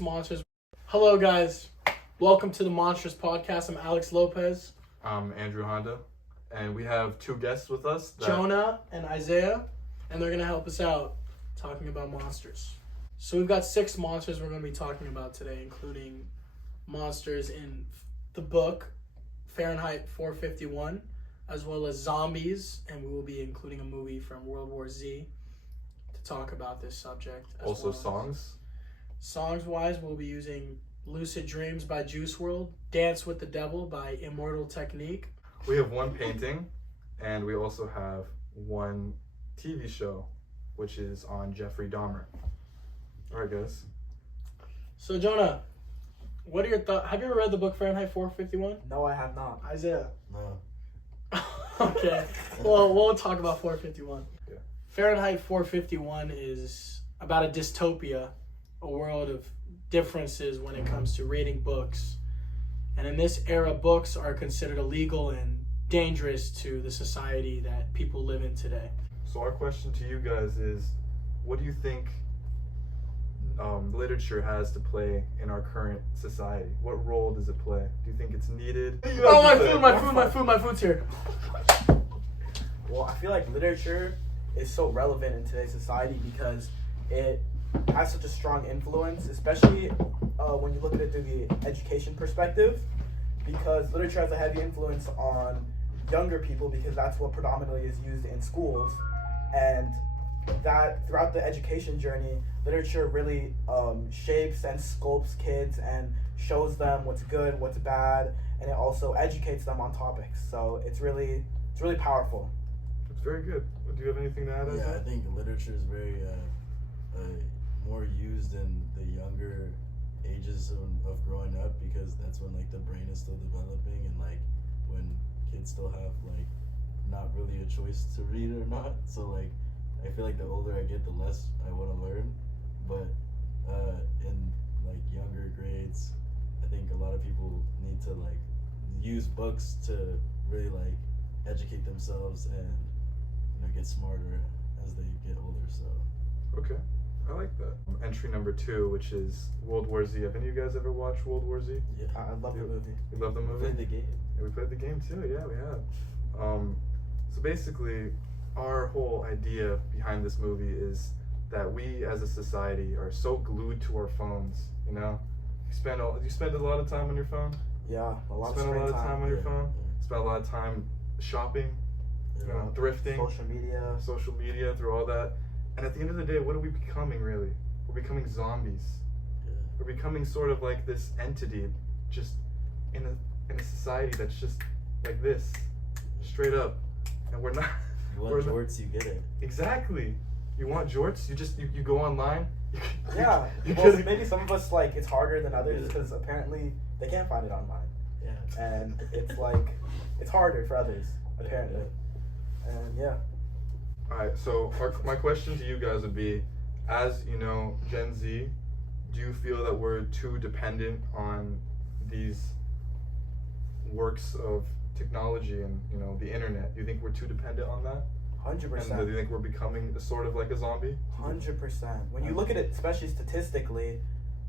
Monsters. Hello, guys. Welcome to the Monsters Podcast. I'm Alex Lopez. I'm Andrew Honda, and we have two guests with us. Jonah and Isaiah, and they're going to help us out talking about monsters. So we've got 6 monsters we're going to be talking about today, including monsters in the book Fahrenheit 451, as well as zombies, and we will be including a movie from World War Z to talk about this subject. Also songs. Songs-wise, we'll be using Lucid Dreams by Juice WRLD, Dance with the Devil by Immortal Technique. We have one painting, and we also have one TV show, which is on Jeffrey Dahmer. All right, guys. So, Jonah, what are your thoughts? Have you ever read the book Fahrenheit 451? No, I have not. Isaiah? No. Okay. Well, we'll talk about 451. Yeah. Fahrenheit 451 is about a dystopia, a world of differences when it comes to reading books. And in this era, books are considered illegal and dangerous to the society that people live in today. So our question to you guys is, what do you think literature has to play in our current society? What role does it play? Do you think it's needed? Oh, my food's here. Well, I feel like literature is so relevant in today's society because it has such a strong influence, especially when you look at it through the education perspective, because literature has a heavy influence on younger people because that's what predominantly is used in schools, and that throughout the education journey, literature really shapes and sculpts kids and shows them what's good, what's bad, and it also educates them on topics. So it's really powerful. It's very good. Do you have anything to add? Yeah, I think literature is very more used in the younger ages of growing up because that's when like the brain is still developing and like when kids still have like not really a choice to read or not. So like I feel like the older I get, the less I want to learn. But in like younger grades, I think a lot of people need to like use books to really like educate themselves and get smarter as they get older. So Okay, I like that. Entry number 2, which is World War Z. Have any of you guys ever watched World War Z? yeah, I love the movie. You love the movie? played the game. Yeah, we played the game too. Yeah, we have. So basically, our whole idea behind this movie is that we as a society are so glued to our phones. You know, you spend a lot of time on your phone. Yeah, a lot of Spend a screen lot of time on your Yeah, phone. yeah. Spend a lot of time shopping, thrifting, social media. through all that. And at the end of the day, what are we becoming really? We're becoming zombies. Yeah. We're becoming sort of like this entity, just in a society that's just like this, straight up. And we're not. You want jorts, you get it. Exactly. You want jorts? You go online. Yeah, You well, get- maybe some of us like it's harder than others because apparently they can't find it online, Yeah. and it's like it's harder for others apparently, and yeah. All right. So my question to you guys would be, as you know, Gen Z, do you feel that we're too dependent on these works of technology and the internet? Do you think we're too dependent on that? 100%. And do you think we're becoming sort of like a zombie? 100%. When you look at it, especially statistically,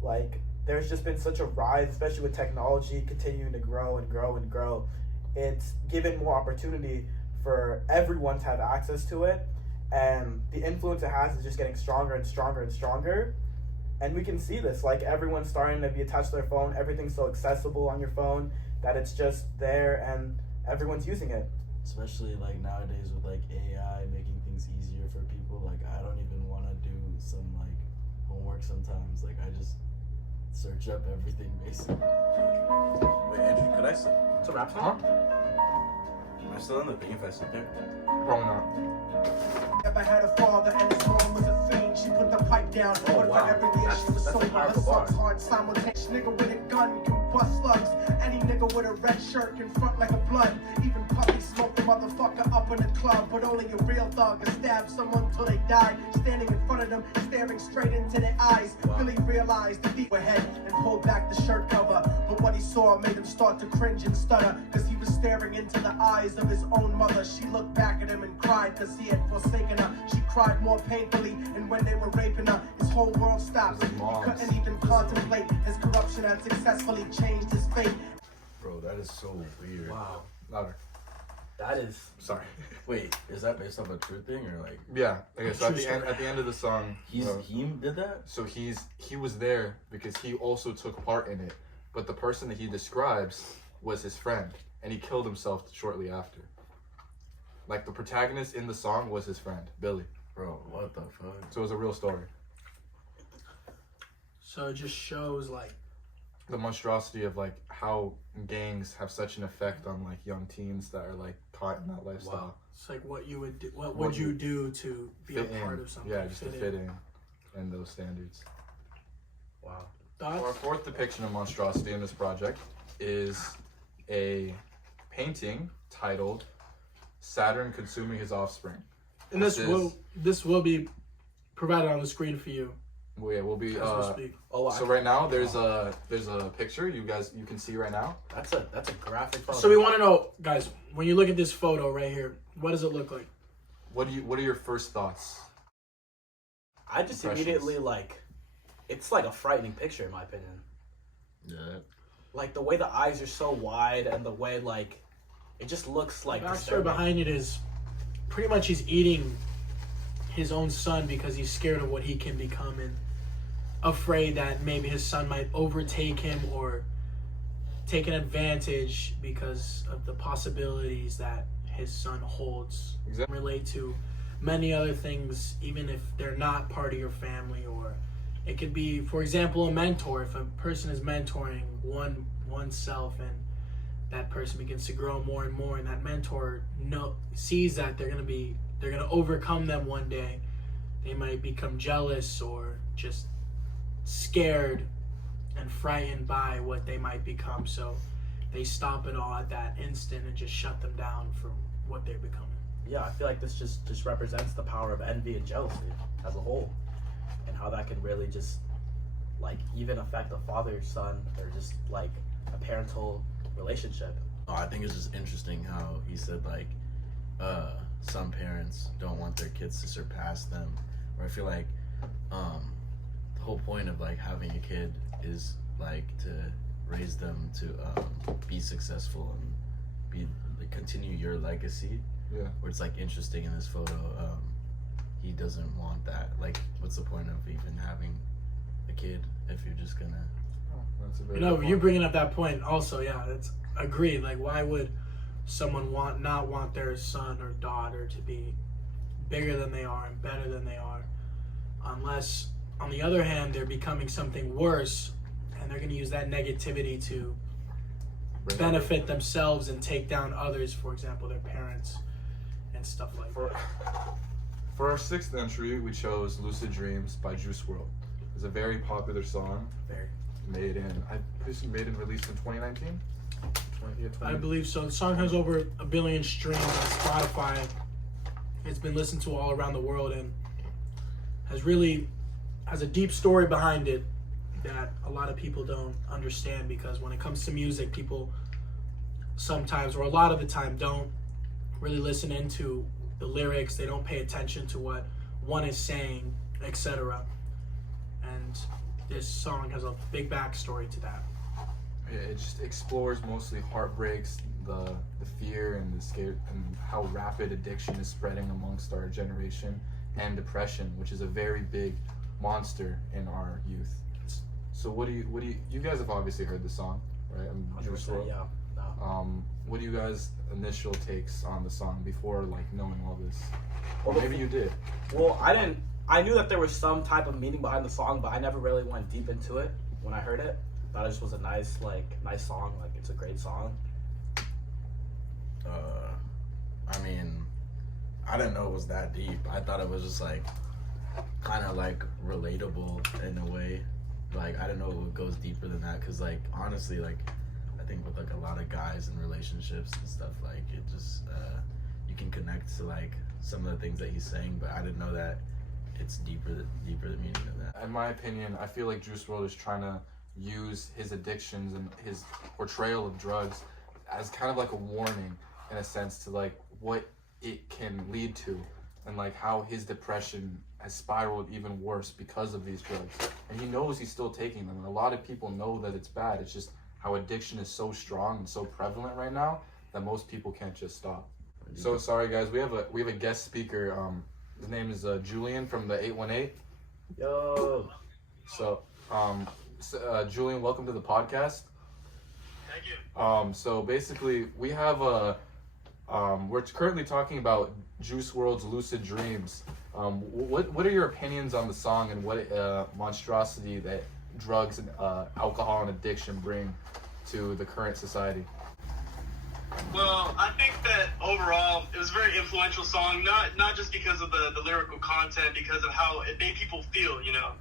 like there's just been such a rise, especially with technology continuing to grow and grow and grow. It's given more opportunity for everyone to have access to it, and the influence it has is just getting stronger and stronger and stronger. And we can see this, like everyone's starting to be attached to their phone. Everything's so accessible on your phone that it's just there, and everyone's using it. Especially like nowadays with like AI making things easier for people. Like I don't even want to do some like homework sometimes. Like I just search up everything basically. Wait, Andrew, could I sit? It's a rap Huh? Am I still in the thing if I sit there? Probably not. Never had a father and his mom was a fiend. She put the pipe down. Oh, But wow. every day she was That's a sober. Her powerful bar. sucks hard simultaneous. Nigga with a gun can bust slugs. Any nigga with a red shirt can front like a blood. Even puppies smoke motherfucker up in the club, but only a real thug can stab someone till they die. Standing in front of them, staring straight into their eyes. Billy realized the deep ahead and pulled back the shirt cover. But what he saw made him start to cringe and stutter, cause he was staring into the eyes of his own mother. She looked back at him and cried cause he had forsaken her. She cried more painfully, and when they were raping her, his whole world stopped. He couldn't even contemplate. His corruption had successfully changed his fate. Bro, that is so weird. Wow. Louder. That is. Sorry. Wait, is that based off a true thing or like? Yeah. Okay. So at the end of the song, He did that? so he was there because he also took part in it, but the person that he describes was his friend, and he killed himself shortly after. Like the protagonist in the song was his friend, Billy. Bro, what the fuck? So it was a real story. So it just shows like The monstrosity of like how gangs have such an effect on like young teens that are like caught in that lifestyle. Wow. it's like what you would do, what would you do to be a part of something? Yeah, just to fit in those standards. Wow. Our Thoughts? fourth depiction of monstrosity in this project is a painting titled Saturn Consuming His Offspring. And this will be provided on the screen for you We'll be as we speak. Oh, so right now there's a picture you can see right now. that's a graphic photo. So we want to know, guys, when you look at this photo right here, what does it look like? What are your first thoughts? I just Impressions. immediately like, it's like a frightening picture in my opinion. Yeah. Like the way the eyes are so wide and the way like, it just looks like The backstory disturbing. behind it is pretty much he's eating his own son because he's scared of what he can become and afraid that maybe his son might overtake him or take an advantage because of the possibilities that his son holds. Exactly. Relate to many other things, even if they're not part of your family, or it could be, for example, a mentor. If a person is mentoring oneself and that person begins to grow more and more, and that mentor sees that they're gonna overcome them one day, they might become jealous or just scared and frightened by what they might become. So they stop it all at that instant and just shut them down from what they're becoming. Yeah, I feel like this just represents the power of envy and jealousy as a whole, and how that can really just like even affect a father-son or just like a parental relationship. Oh, I think it's just interesting how he said like some parents don't want their kids to surpass them, or I feel like the whole point of like having a kid is like to raise them to be successful and continue your legacy. Yeah. Where it's like interesting in this photo, he doesn't want that. Like, what's the point of even having a kid if you're just gonna? That's a very You know, good you point. bringing up that point also, yeah, that's agreed. Like, why would someone not want their son or daughter to be bigger than they are and better than they are, unless, on the other hand, they're becoming something worse, and they're going to use that negativity to Bring benefit themselves and take down others, for example, their parents and stuff like that. For our sixth entry, we chose "Lucid Dreams" by Juice WRLD. It's a very popular song. Very. Made and released in 2019. I believe so. The song has over 1 billion streams on Spotify. It's been listened to all around the world and has a deep story behind it that a lot of people don't understand, because when it comes to music, people sometimes, or a lot of the time, don't really listen into the lyrics. They don't pay attention to what one is saying, etc. And this song has a big backstory to that. Yeah, it just explores mostly heartbreaks, the fear and the scare, and how rapid addiction is spreading amongst our generation, and depression, which is a very big monster in our youth. So what do you guys have obviously heard the song, right? 100%, yeah. No. What do you guys' initial takes on the song before like knowing all this? Or Well, maybe you did. Well, I knew that there was some type of meaning behind the song, but I never really went deep into it when I heard it. Thought it just was a nice song. Like, it's a great song. I mean, I didn't know it was that deep. I thought it was just like kind of like relatable in a way. Like, I didn't know it goes deeper than that, because like honestly, like I think think with like a lot of guys in relationships and stuff, like it just you can connect to like some of the things that he's saying, but I didn't know that it's deeper the meaning of that. In my opinion, I feel like Juice WRLD is trying to use his addictions and his portrayal of drugs as kind of like a warning, in a sense, to like what it can lead to, and like how his depression has spiraled even worse because of these drugs. And he knows he's still taking them, and a lot of people know that it's bad. It's just how addiction is so strong and so prevalent right now that most people can't just stop. So sorry guys, we have a guest speaker. His name is Julian from the 818. Yo. So Julian, welcome to the podcast. Thank you. So basically, we have we're currently talking about Juice WRLD's Lucid Dreams. What are your opinions on the song, and what monstrosity that drugs and alcohol and addiction bring to the current society? Well, I think that overall it was a very influential song, not just because of the lyrical content, because of how it made people feel, you know.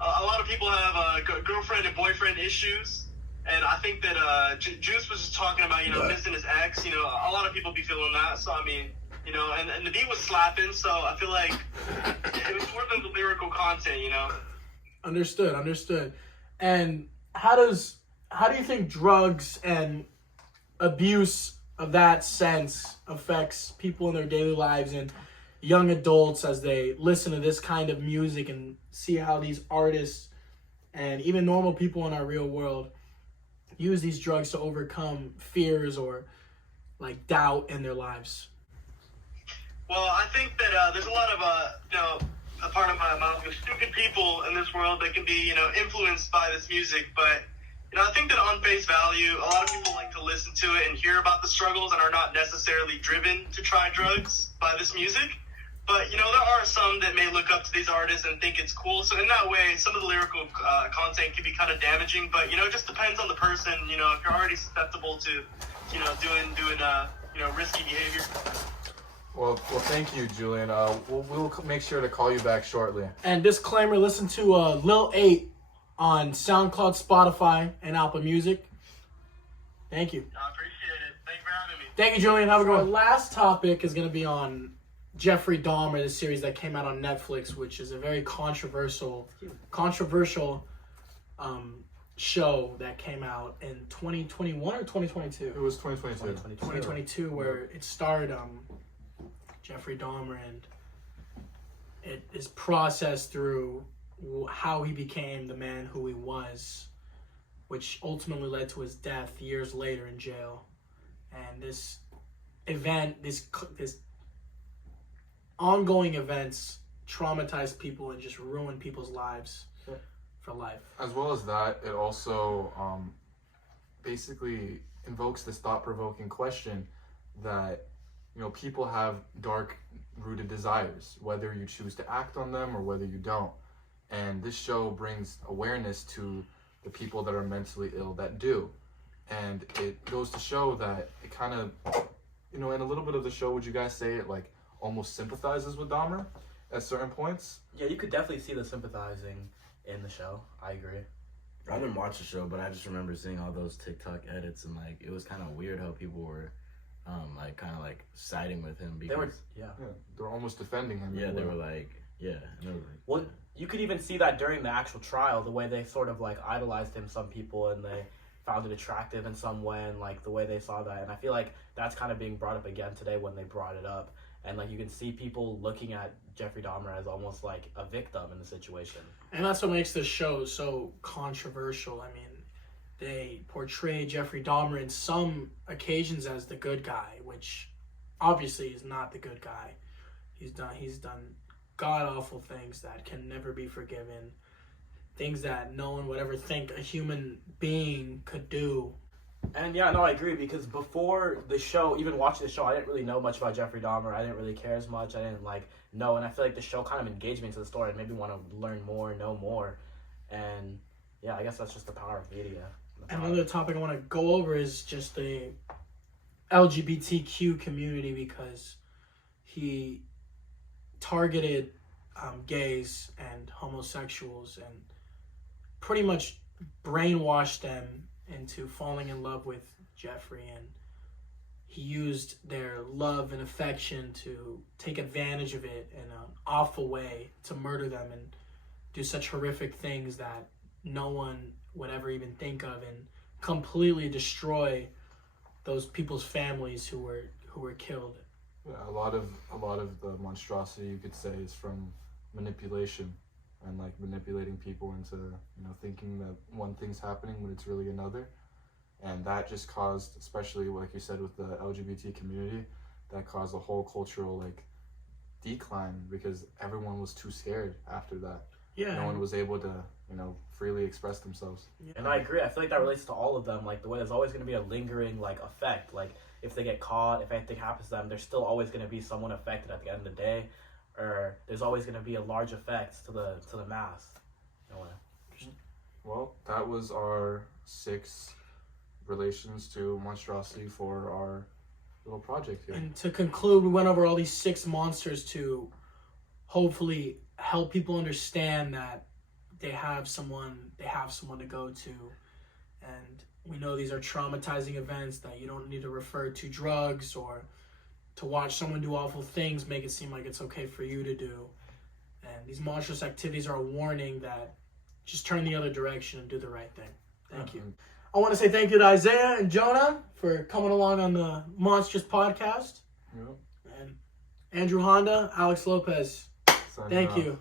A lot of people have girlfriend and boyfriend issues, and I think that Juice was just talking about, you know, missing his ex. You know, a lot of people be feeling that, so I mean, you know, and the beat was slapping, so I feel like it was more than the lyrical content, you know. Understood. And how do you think drugs and abuse of that sense affects people in their daily lives and young adults as they listen to this kind of music and see how these artists and even normal people in our real world use these drugs to overcome fears or like doubt in their lives? Well, I think that there's a lot of you know, a part of my mouth, stupid people in this world that can be, you know, influenced by this music, but you know, I think that on face value, a lot of people like to listen to it and hear about the struggles and are not necessarily driven to try drugs by this music. But, you know, there are some that may look up to these artists and think it's cool. So in that way, some of the lyrical content can be kind of damaging. But, you know, it just depends on the person. You know, if you're already susceptible to, you know, doing you know, risky behavior. Well, thank you, Julian. We'll make sure to call you back shortly. And disclaimer, listen to Lil 8 on SoundCloud, Spotify, and Apple Music. Thank you. I appreciate it. Thank you for having me. Thank you, Julian. Have a good one. Our last topic is going to be on Jeffrey Dahmer, the series that came out on Netflix, which is a very controversial show that came out in 2021 or 2022? It was 2022. 2022, where it starred Jeffrey Dahmer, and it is processed through how he became the man who he was, which ultimately led to his death years later in jail. And this event, this ongoing events traumatize people and just ruin people's lives for life. As well as that, it also basically invokes this thought-provoking question that, you know, people have dark-rooted desires, whether you choose to act on them or whether you don't. And this show brings awareness to the people that are mentally ill that do. And it goes to show that it kind of, you know, in a little bit of the show, would you guys say it like almost sympathizes with Dahmer at certain points? Yeah, you could definitely see the sympathizing in the show. I agree. I didn't watch the show, but I just remember seeing all those TikTok edits, and like it was kind of weird how people were like kind of like siding with him because They're almost defending him. they were like, well, you could even see that during the actual trial, the way they sort of like idolized him, some people, and they found it attractive in some way, and like the way they saw that. And I feel like that's kind of being brought up again today when they brought it up. And like you can see people looking at Jeffrey Dahmer as almost like a victim in the situation. And that's what makes this show so controversial. I mean, they portray Jeffrey Dahmer in some occasions as the good guy, which obviously is not the good guy. He's done god-awful things that can never be forgiven, things that no one would ever think a human being could do. And yeah, no, I agree, because before the show, even watching the show, I didn't really know much about Jeffrey Dahmer. I didn't really care as much. I didn't like know, and I feel like the show kind of engaged me into the story and made me want to learn more, know more. And yeah, I guess that's just the power of media. Another topic I want to go over is just the LGBTQ community, because he targeted gays and homosexuals and pretty much brainwashed them into falling in love with Jeffrey, and he used their love and affection to take advantage of it in an awful way to murder them and do such horrific things that no one would ever even think of, and completely destroy those people's families who were killed. Yeah, a lot of the monstrosity, you could say, is from manipulation, and like manipulating people into, you know, thinking that one thing's happening when it's really another. And that just caused, especially like you said with the LGBT community, that caused a whole cultural like decline, because everyone was too scared after that. Yeah. No one was able to, you know, freely express themselves. And I agree. I feel like that relates to all of them. Like the way there's always going to be a lingering like effect. Like if they get caught, if anything happens to them, there's still always going to be someone affected at the end of the day, or there's always going to be a large effect to the mass. Well, that was our 6 relations to monstrosity for our little project here. And to conclude, we went over all these 6 monsters to hopefully help people understand that they have someone to go to, and we know these are traumatizing events that you don't need to refer to drugs or to watch someone do awful things make it seem like it's okay for you to do. And these monstrous activities are a warning that just turn the other direction and do the right thing. Thank you. I want to say thank you to Isaiah and Jonah for coming along on the Monstrous podcast. Yep. And Andrew Honda, Alex Lopez, Signing thank off. you.